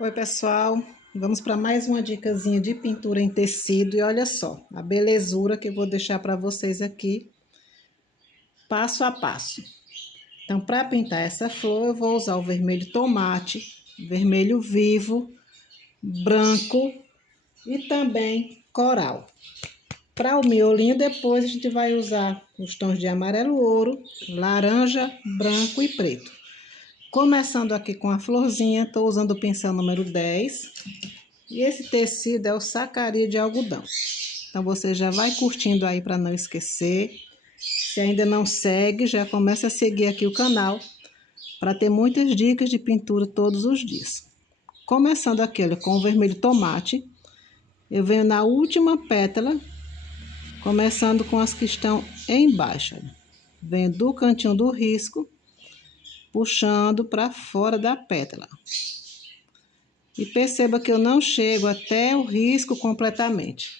Oi, pessoal. Vamos para mais uma dicasinha de pintura em tecido e olha só a belezura que eu vou deixar para vocês aqui, passo a passo. Então, para pintar essa flor, eu vou usar o vermelho tomate, vermelho vivo, branco e também coral. Para o miolinho, depois a gente vai usar os tons de amarelo ouro, laranja, branco e preto. Começando aqui com a florzinha, estou usando o pincel número 10. E esse tecido é o sacaria de algodão. Então, você já vai curtindo aí para não esquecer. Se ainda não segue, já começa a seguir aqui o canal para ter muitas dicas de pintura todos os dias. Começando aqui, olha, com o vermelho tomate, eu venho na última pétala, começando com as que estão embaixo. Olha. Venho do cantinho do risco, puxando para fora da pétala. E perceba que eu não chego até o risco completamente.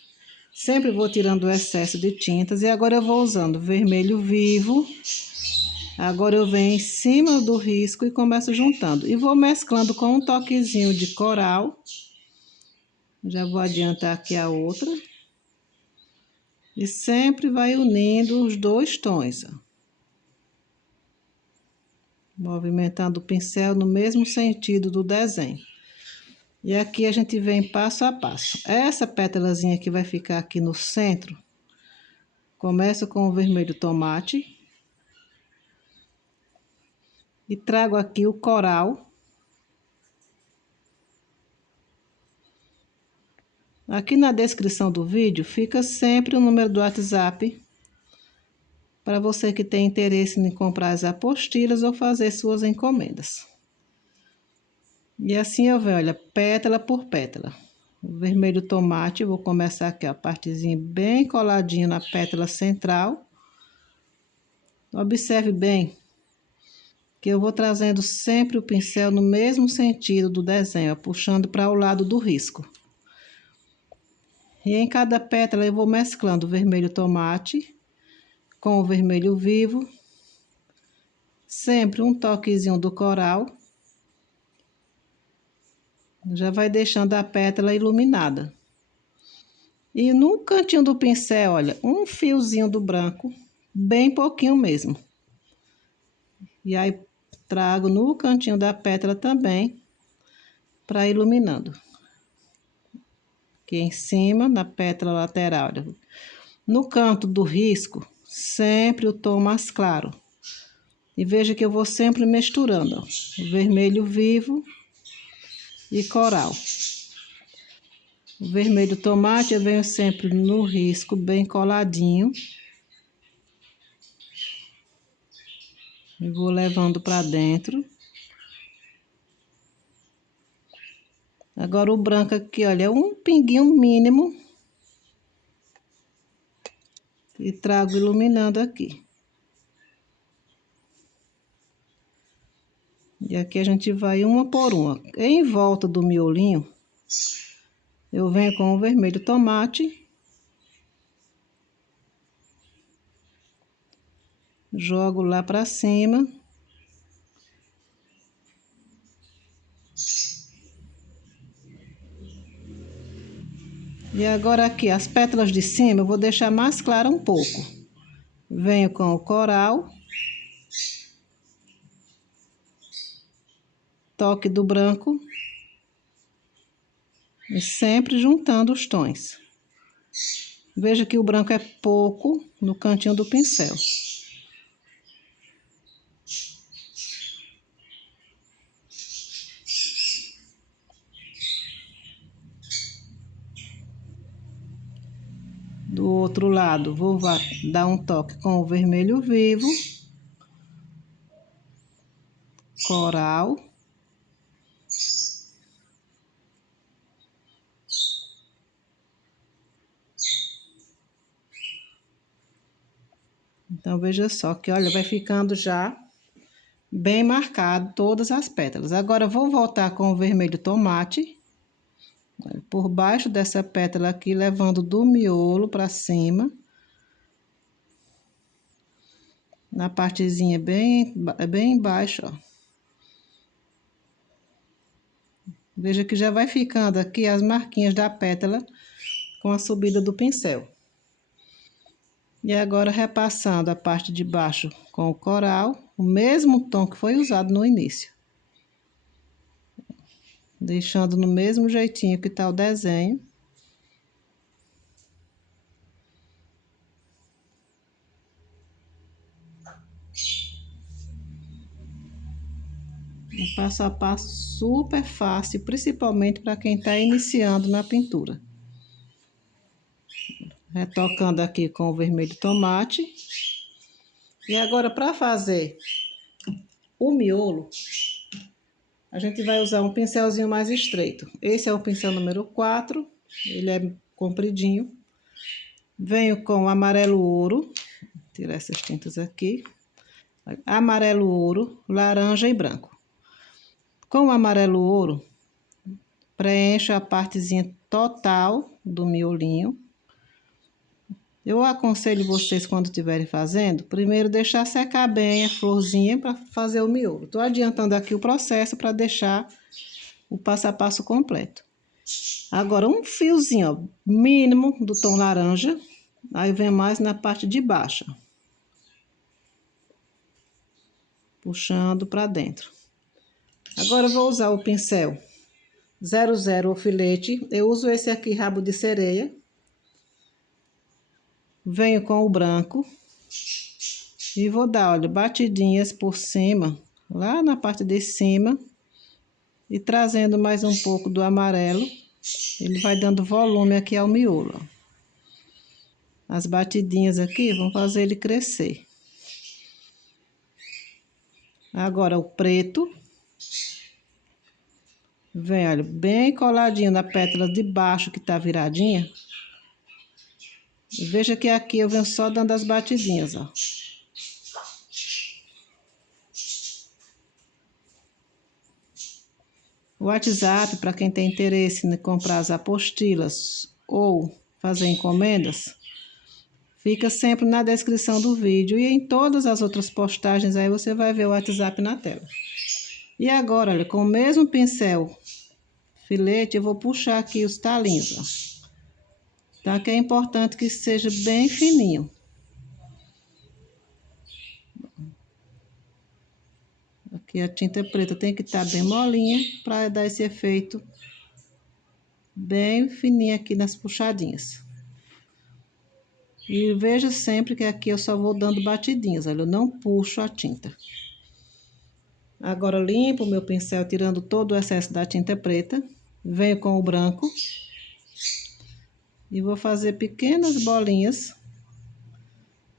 Sempre vou tirando o excesso de tintas e agora eu vou usando vermelho vivo. Agora eu venho em cima do risco e começo juntando. E vou mesclando com um toquezinho de coral. Já vou adiantar aqui a outra. E sempre vai unindo os dois tons. Ó. Movimentando o pincel no mesmo sentido do desenho. E aqui a gente vem passo a passo. Essa pétalazinha que vai ficar aqui no centro. Começo com o vermelho tomate. E trago aqui o coral. Aqui na descrição do vídeo fica sempre o número do WhatsApp para você que tem interesse em comprar as apostilas ou fazer suas encomendas. E assim eu venho, olha, pétala por pétala. O vermelho tomate, eu vou começar aqui a partezinha bem coladinha na pétala central. Observe bem que eu vou trazendo sempre o pincel no mesmo sentido do desenho, ó, puxando para o lado do risco. E em cada pétala eu vou mesclando o vermelho tomate com o vermelho vivo, sempre um toquezinho do coral, já vai deixando a pétala iluminada. E no cantinho do pincel, olha, um fiozinho do branco, bem pouquinho mesmo. E aí trago no cantinho da pétala também, para iluminando. Aqui em cima, na pétala lateral, olha. No canto do risco, sempre o tom mais claro. E veja que eu vou sempre misturando, ó, o vermelho vivo e coral. O vermelho tomate eu venho sempre no risco, bem coladinho. E vou levando para dentro. Agora o branco aqui, olha, é um pinguinho mínimo. E trago iluminando aqui. E aqui a gente vai uma por uma. Em volta do miolinho, eu venho com o vermelho tomate. Jogo lá para cima. E agora aqui, as pétalas de cima, eu vou deixar mais clara um pouco. Venho com o coral. Toque do branco. E sempre juntando os tons. Veja que o branco é pouco no cantinho do pincel. Do outro lado, vou dar um toque com o vermelho vivo, coral. Então, veja só que, olha, vai ficando já bem marcado todas as pétalas. Agora, vou voltar com o vermelho tomate, por baixo dessa pétala aqui, levando do miolo para cima. Na partezinha bem embaixo, ó. Veja que já vai ficando aqui as marquinhas da pétala com a subida do pincel. E agora repassando a parte de baixo com o coral, o mesmo tom que foi usado no início. Deixando no mesmo jeitinho que tá o desenho. Um passo a passo super fácil, principalmente para quem está iniciando na pintura. Retocando aqui com o vermelho tomate. E agora, para fazer o miolo, a gente vai usar um pincelzinho mais estreito. Esse é o pincel número 4, ele é compridinho. Venho com o amarelo ouro, vou tirar essas tintas aqui. Amarelo ouro, laranja e branco. Com o amarelo ouro, preencho a partezinha total do miolinho. Eu aconselho vocês, quando estiverem fazendo, primeiro deixar secar bem a florzinha para fazer o miolo. Estou adiantando aqui o processo para deixar o passo a passo completo. Agora, um fiozinho, ó, mínimo do tom laranja, aí vem mais na parte de baixo. Puxando para dentro. Agora, eu vou usar o pincel 00 alfinete. Eu uso esse aqui, rabo de sereia. Venho com o branco. E vou dar, olha, batidinhas por cima, lá na parte de cima. E trazendo mais um pouco do amarelo. Ele vai dando volume aqui ao miolo. As batidinhas aqui vão fazer ele crescer. Agora o preto. Vem, olha, bem coladinho na pétala de baixo que tá viradinha. E veja que aqui eu venho só dando as batidinhas, ó. O WhatsApp, para quem tem interesse em comprar as apostilas ou fazer encomendas, fica sempre na descrição do vídeo e em todas as outras postagens aí você vai ver o WhatsApp na tela. E agora, olha, com o mesmo pincel filete, eu vou puxar aqui os talinhos, ó. Tá? Que é importante que seja bem fininho. Aqui a tinta preta tem que estar bem molinha para dar esse efeito bem fininho aqui nas puxadinhas. E veja sempre que aqui eu só vou dando batidinhas, olha, eu não puxo a tinta. Agora limpo o meu pincel tirando todo o excesso da tinta preta. Venho com o branco. E vou fazer pequenas bolinhas.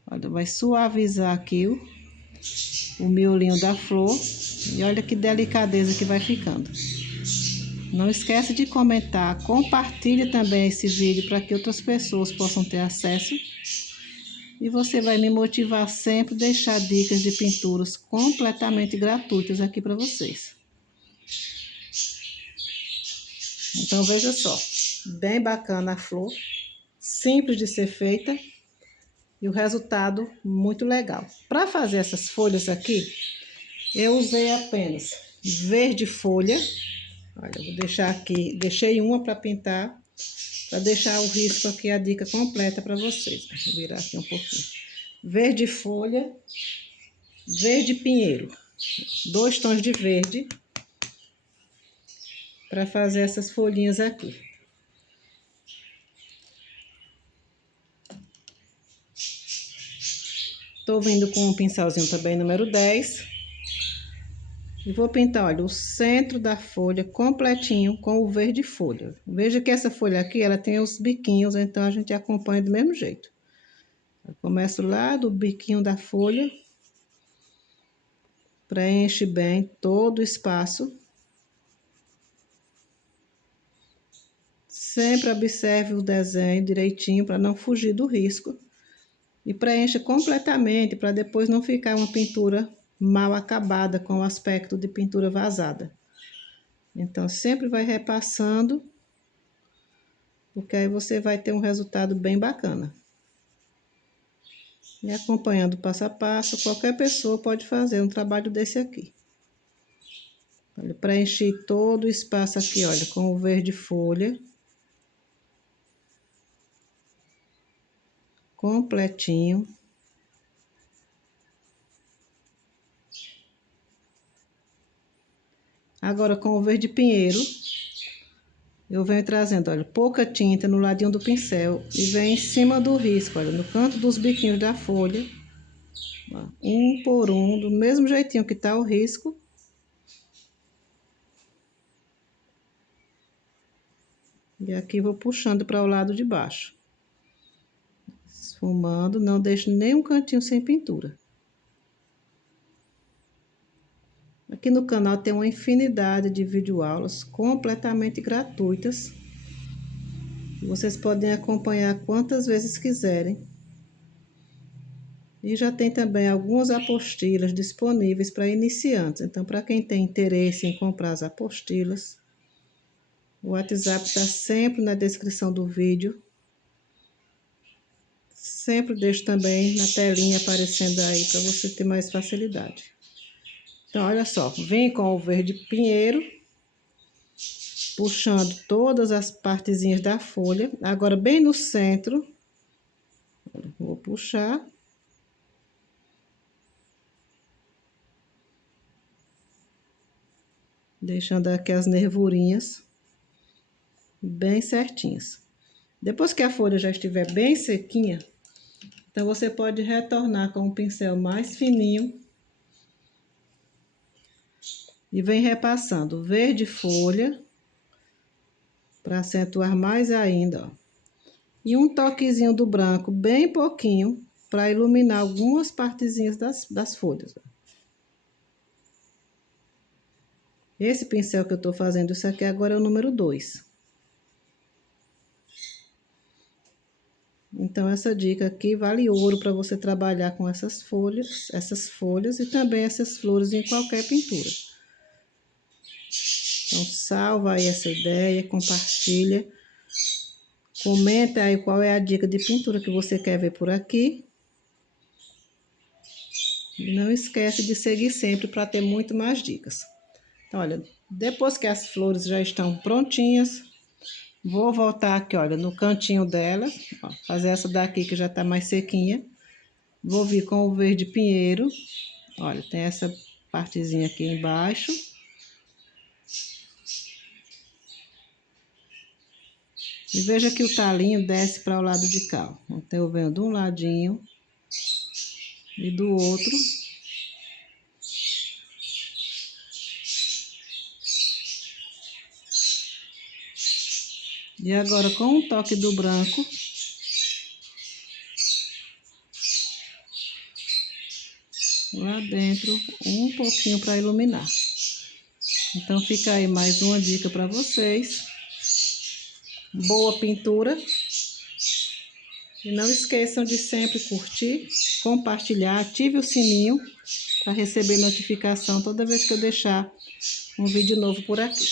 Olha, vai suavizar aqui o miolinho da flor. E olha que delicadeza que vai ficando. Não esquece de comentar, compartilhe também esse vídeo para que outras pessoas possam ter acesso. E você vai me motivar sempre a deixar dicas de pinturas completamente gratuitas aqui para vocês. Então veja só, bem bacana a flor, simples de ser feita e o resultado muito legal. Para fazer essas folhas aqui, eu usei apenas verde folha. Olha, eu vou deixar aqui, deixei uma para pintar, para deixar o risco aqui, a dica completa para vocês. Vou virar aqui um pouquinho. Verde folha, verde pinheiro. 2 tons de verde para fazer essas folhinhas aqui. Tô vindo com um pincelzinho também número 10. E vou pintar, olha, o centro da folha completinho com o verde folha. Veja que essa folha aqui, ela tem os biquinhos, então a gente acompanha do mesmo jeito. Eu começo lá do biquinho da folha. Preenche bem todo o espaço. Sempre observe o desenho direitinho para não fugir do risco. E preencha completamente para depois não ficar uma pintura mal acabada com o aspecto de pintura vazada. Então, sempre vai repassando, porque aí você vai ter um resultado bem bacana. E acompanhando passo a passo, qualquer pessoa pode fazer um trabalho desse aqui. Olha, preenchi todo o espaço aqui, olha, com o verde folha. Completinho. Agora, com o verde pinheiro, eu venho trazendo, olha, pouca tinta no ladinho do pincel e venho em cima do risco, olha, no canto dos biquinhos da folha, ó, um por um, do mesmo jeitinho que tá o risco. E aqui vou puxando para o lado de baixo. Esfumando, não deixo nenhum cantinho sem pintura. Aqui no canal tem uma infinidade de videoaulas completamente gratuitas. Vocês podem acompanhar quantas vezes quiserem. E já tem também algumas apostilas disponíveis para iniciantes. Então, para quem tem interesse em comprar as apostilas, o WhatsApp está sempre na descrição do vídeo. Sempre deixo também na telinha aparecendo aí para você ter mais facilidade. Então, olha só, vem com o verde pinheiro, puxando todas as partezinhas da folha. Agora, bem no centro, vou puxar. Deixando aqui as nervurinhas bem certinhas. Depois que a folha já estiver bem sequinha, então você pode retornar com um pincel mais fininho e vem repassando verde folha para acentuar mais ainda, ó. E um toquezinho do branco, bem pouquinho, para iluminar algumas partezinhas das folhas, ó. Esse pincel que eu tô fazendo isso aqui agora é o número 2. Então, essa dica aqui vale ouro para você trabalhar com essas folhas e também essas flores em qualquer pintura. Então, salva aí essa ideia, compartilha. Comenta aí qual é a dica de pintura que você quer ver por aqui. E não esquece de seguir sempre para ter muito mais dicas. Então, olha, depois que as flores já estão prontinhas, vou voltar aqui, olha, no cantinho delas, ó, fazer essa daqui que já tá mais sequinha. Vou vir com o verde pinheiro, olha, tem essa partezinha aqui embaixo. E veja que o talinho desce para o lado de cá, ó. Então, eu venho de um ladinho e do outro. E agora, com um toque do branco, lá dentro, um pouquinho para iluminar. Então, fica aí mais uma dica para vocês. Boa pintura. E não esqueçam de sempre curtir, compartilhar, ative o sininho para receber notificação toda vez que eu deixar um vídeo novo por aqui.